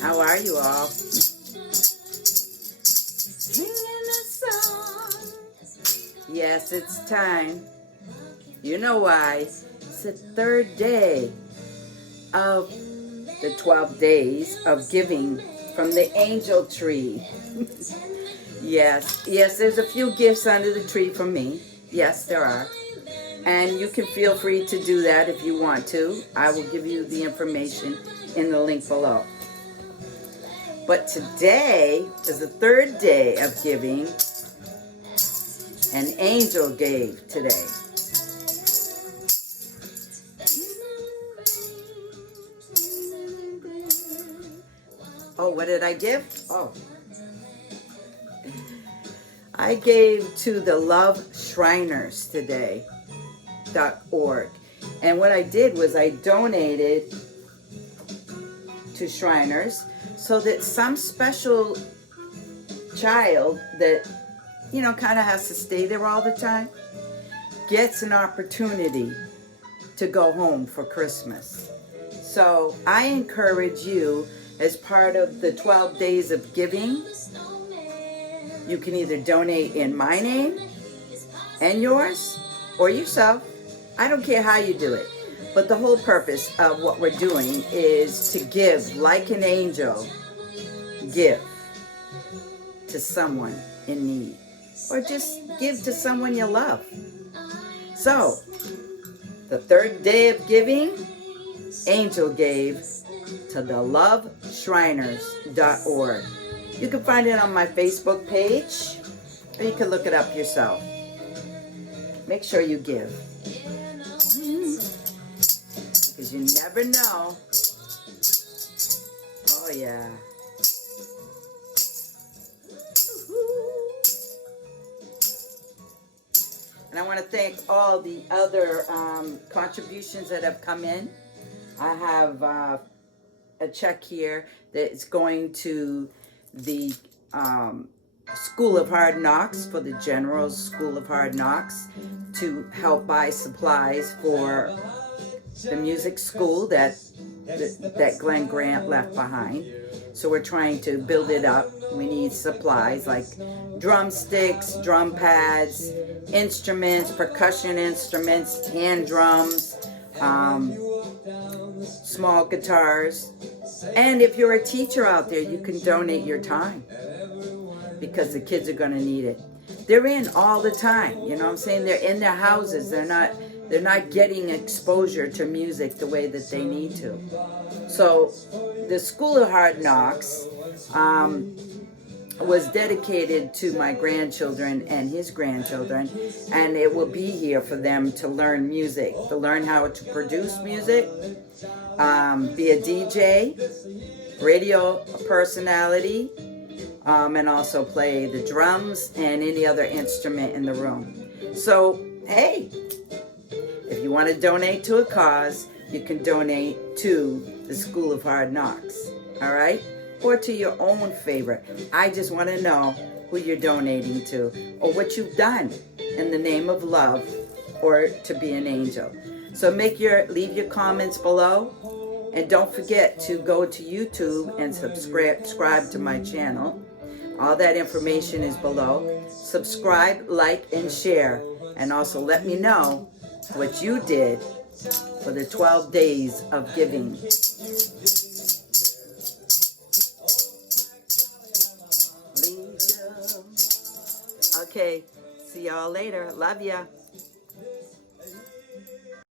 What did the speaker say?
How are you all? Singing a song. Yes, it's time. You know why. It's the third day of the 12 days of giving from the angel tree. Yes, there's a few gifts under the tree from me. Yes, there are. And you can feel free to do that if you want to. I will give you the information in the link below. But today is the third day of giving. An angel gave today. Oh, what did I give? Oh. I gave to the Love Shriners today.org. And what I did was I donated to Shriners so that some special child that, kind of has to stay there all the time gets an opportunity to go home for Christmas. So I encourage you, as part of the 12 days of giving, you can either donate in my name and yours or yourself. I don't care how you do it. But the whole purpose of what we're doing is to give like an angel. Give to someone in need. Or just give to someone you love. So, the third day of giving, Angel gave to the loveshriners.org. You can find it on my Facebook page, or you can look it up yourself. Make sure you give. Because you never know. Oh, yeah. And I want to thank all the other contributions that have come in. I have a check here that is going to the School of Hard Knocks, for the General School of Hard Knocks, to help buy supplies for the music school that Glenn Grant left behind. So we're trying to build it up. We need supplies like drumsticks, drum pads, instruments, percussion instruments, hand drums, small guitars. And if you're a teacher out there, you can donate your time, because the kids are going to need it. They're in all the time, you know what I'm saying? They're in their houses. They're not getting exposure to music the way that they need to. So the School of Hard Knocks was dedicated to my grandchildren and his grandchildren, and it will be here for them to learn music, to learn how to produce music, be a DJ, radio personality, and also play the drums and any other instrument in the room. So, hey, if you want to donate to a cause, you can donate to the School of Hard Knocks, all right? Or to your own favorite. I just want to know who you're donating to, or what you've done in the name of love, or to be an angel. So leave your comments below, and don't forget to go to YouTube and subscribe to my channel. All that information is below. Subscribe, like, and share, and also let me know what you did for the 12 days of giving. Okay, see y'all later. Love ya.